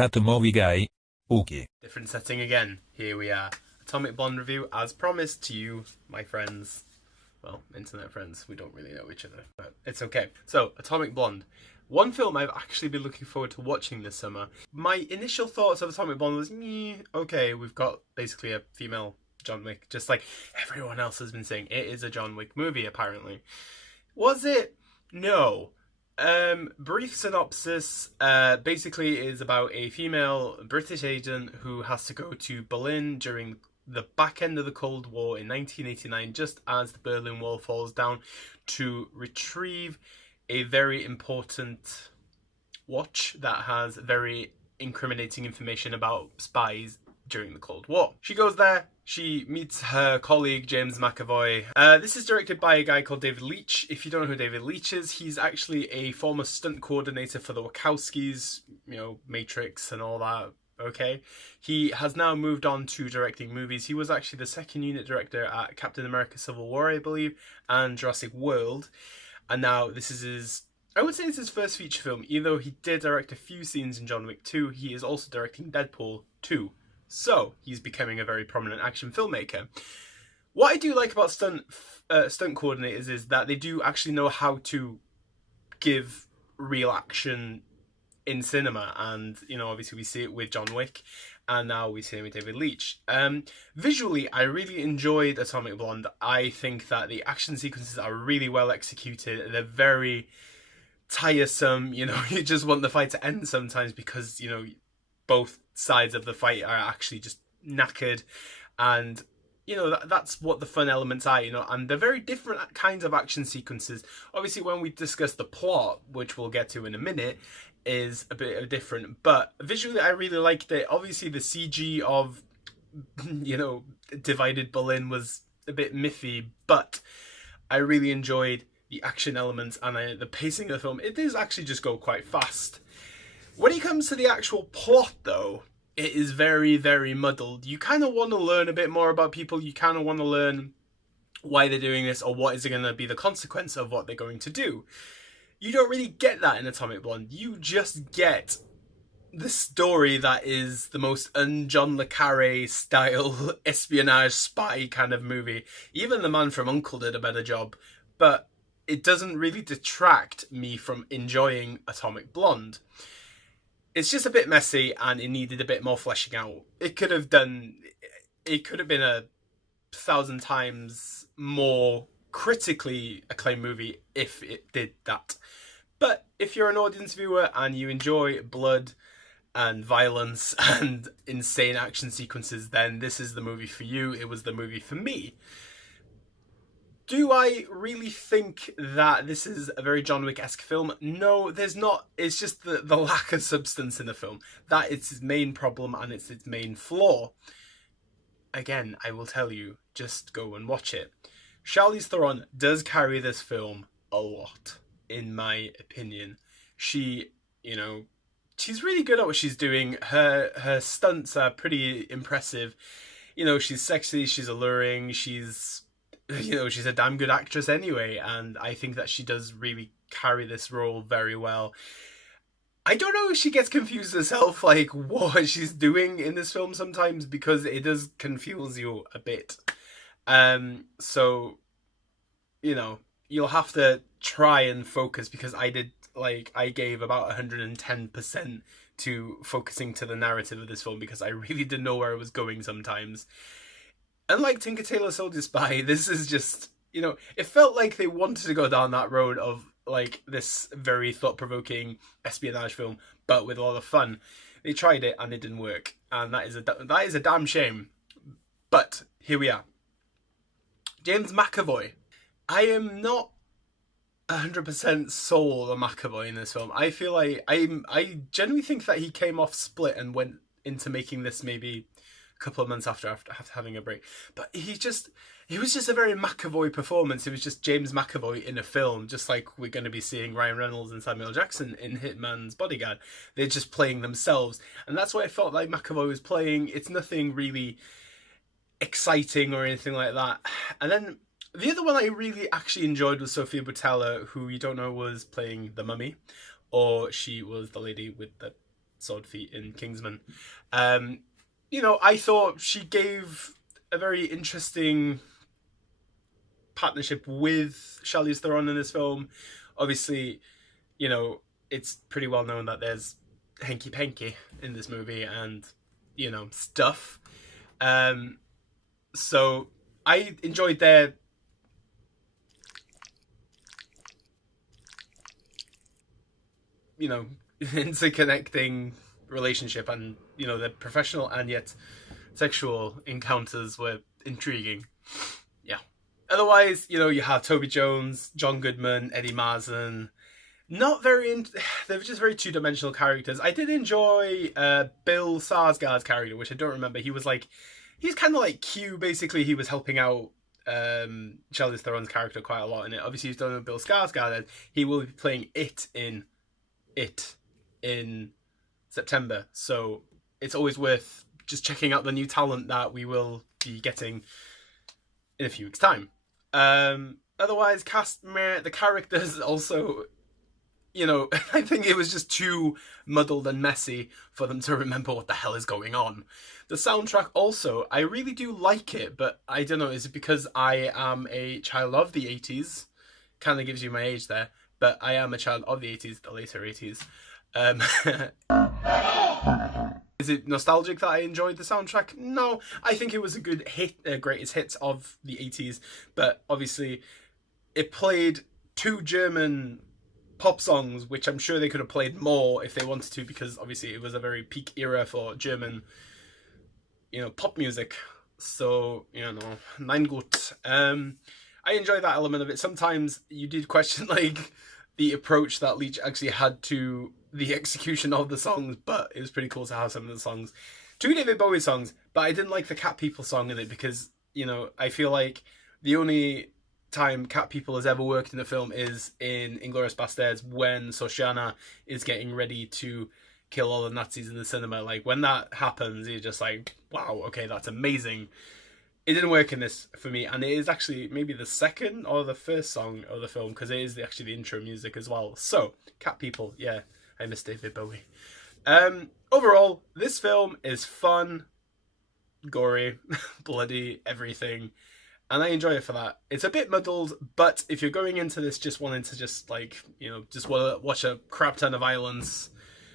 Tato movie guy. Okay. Different setting again. Here we are. Atomic Blonde review as promised to you, my friends. Well, internet friends. We don't really know each other, but it's okay. So, Atomic Blonde. One film I've actually been looking forward to watching this summer. My initial thoughts of Atomic Blonde was, okay, we've got basically a female John Wick, just like everyone else has been saying. It is a John Wick movie, apparently. Was it? No. Brief synopsis, basically is about a female British agent who has to go to Berlin during the back end of the Cold War in 1989, just as the Berlin Wall falls down, to retrieve a very important watch that has very incriminating information about spies during the Cold War. She goes there, she meets her colleague James McAvoy. This is directed by a guy called David Leitch. If you don't know who David Leitch is, he's actually a former stunt coordinator for the Wachowskis, Matrix and all that. Okay, he has now moved on to directing movies. He was actually the second unit director at Captain America Civil War, I believe, and Jurassic World. And now this is his, I would say it's his first feature film. Even though he did direct a few scenes in John Wick 2, he is also directing Deadpool 2. So he's becoming a very prominent action filmmaker. What I do like about stunt coordinators is that they do actually know how to give real action in cinema, and obviously we see it with John Wick, and now we see it with David Leitch. Visually, I really enjoyed Atomic Blonde. I think that the action sequences are really well executed. They're very tiresome. You just want the fight to end sometimes because both sides of the fight are actually just knackered, and that's what the fun elements are, and they're very different kinds of action sequences. Obviously, when we discuss the plot, which we'll get to in a minute, is a bit different, but visually I really liked it. Obviously the CG of divided Berlin was a bit miffy, but I really enjoyed the action elements and the pacing of the film. It does actually just go quite fast. When it comes to the actual plot, though, it is very, very muddled. You kind of want to learn a bit more about people. You kind of want to learn why they're doing this, or what is going to be the consequence of what they're going to do. You don't really get that in Atomic Blonde. You just get the story that is the most un-John le Carré style espionage spy kind of movie. Even The Man from U.N.C.L.E. did a better job, but it doesn't really detract me from enjoying Atomic Blonde. It's just a bit messy and it needed a bit more fleshing out. It could have been 1,000 times more critically acclaimed movie if it did that. But if you're an audience viewer and you enjoy blood and violence and insane action sequences, then this is the movie for you. It was the movie for me. Do I really think that this is a very John Wick-esque film? No, there's not. It's just the lack of substance in the film. That is its main problem and it's its main flaw. Again, I will tell you, just go and watch it. Charlize Theron does carry this film a lot, in my opinion. She's really good at what she's doing. Her stunts are pretty impressive. She's sexy, she's alluring, she's a damn good actress anyway, and I think that she does really carry this role very well. I don't know if she gets confused herself, like what she's doing in this film sometimes, because it does confuse you a bit. So, you'll have to try and focus, because I gave about 110% to focusing to the narrative of this film, because I really didn't know where it was going sometimes. Unlike Tinker Tailor Soldier Spy, this is just, it felt like they wanted to go down that road of like this very thought-provoking espionage film, but with a lot of fun. They tried it and it didn't work, and that is a damn shame. But here we are. James McAvoy. I am not 100% sold on McAvoy in this film. I feel like I genuinely think that he came off Split and went into making this maybe a couple of months after having a break. But it was just a very McAvoy performance. It was just James McAvoy in a film, just like we're going to be seeing Ryan Reynolds and Samuel Jackson in Hitman's Bodyguard. They're just playing themselves, and that's what I felt like McAvoy was playing. It's nothing really exciting or anything like that. And then the other one I really actually enjoyed was Sofia Boutella, who you don't know was playing the mummy, or she was the lady with the Sword Feet in Kingsman. You know, I thought she gave a very interesting partnership with Charlize Theron in this film. Obviously, you know, it's pretty well known that there's hanky panky in this movie and, you know, stuff. So I enjoyed their interconnecting relationship, and you know, the professional and yet sexual encounters were intriguing. Yeah. Otherwise, you know, you have Toby Jones, John Goodman, Eddie Marsan. Not very. They're just very two-dimensional characters. I did enjoy Bill Skarsgård's character, which I don't remember. He was like, he's kind of like Q. Basically, he was helping out Charlize Theron's character quite a lot in it. Obviously, he's done with Bill Skarsgård, and he will be playing It in September. So it's always worth just checking out the new talent that we will be getting in a few weeks' time. Otherwise, cast meh. The characters also, you know, I think it was just too muddled and messy for them to remember what the hell is going on. The soundtrack also, I really do like it, but I don't know, is it because I am a child of the 80s? Kind of gives you my age there, but I am a child of the 80s, the later 80s. Is it nostalgic that I enjoyed the soundtrack? No, I think it was a good hit, greatest hits of the 80s, but obviously it played two German pop songs, which I'm sure they could have played more if they wanted to, because obviously it was a very peak era for German, you know, pop music. So, you know, mein gut. I enjoy that element of it. Sometimes you did question like the approach that Leach actually had to the execution of the songs, but it was pretty cool to have some of the songs. Two David Bowie songs, but I didn't like the Cat People song in it because, you know, I feel like the only time Cat People has ever worked in a film is in Inglourious Basterds, when Sosjana is getting ready to kill all the Nazis in the cinema. Like, when that happens, you're just like, wow, okay, that's amazing. It didn't work in this for me, and it is actually maybe the second or the first song of the film, because it is actually the intro music as well. So, Cat People, yeah, I miss David Bowie. Overall, this film is fun, gory, bloody, everything, and I enjoy it for that. It's a bit muddled, but if you're going into this just wanting to just, like, you know, just want to watch a crap ton of violence,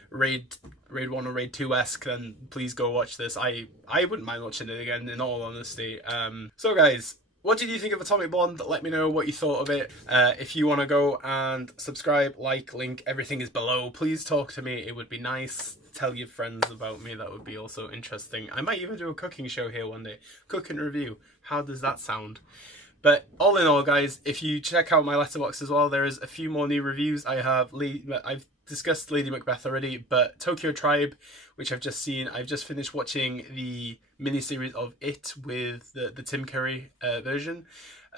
Raid 1 or Raid 2-esque, then please go watch this. I wouldn't mind watching it again, in all honesty. So guys, what did you think of Atomic Blonde? Let me know what you thought of it. If you want to go and subscribe, like, link, everything is below. Please talk to me. It would be nice. Tell your friends about me. That would be also interesting. I might even do a cooking show here one day. Cook and review. How does that sound? But all in all, guys, if you check out my letterbox as well, there is a few more new reviews. I've discussed Lady Macbeth already, but Tokyo Tribe, which I've just seen, I've just finished watching the miniseries of It with the Tim Curry version.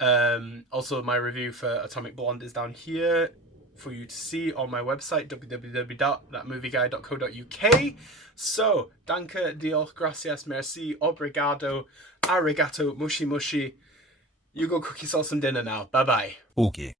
Also, my review for Atomic Blonde is down here for you to see on my website, www.thatmovieguy.co.uk. So, danke, Diolch, gracias, merci, obrigado, arigato, mushi mushi. You go cook yourself some dinner now. Bye-bye. Okay.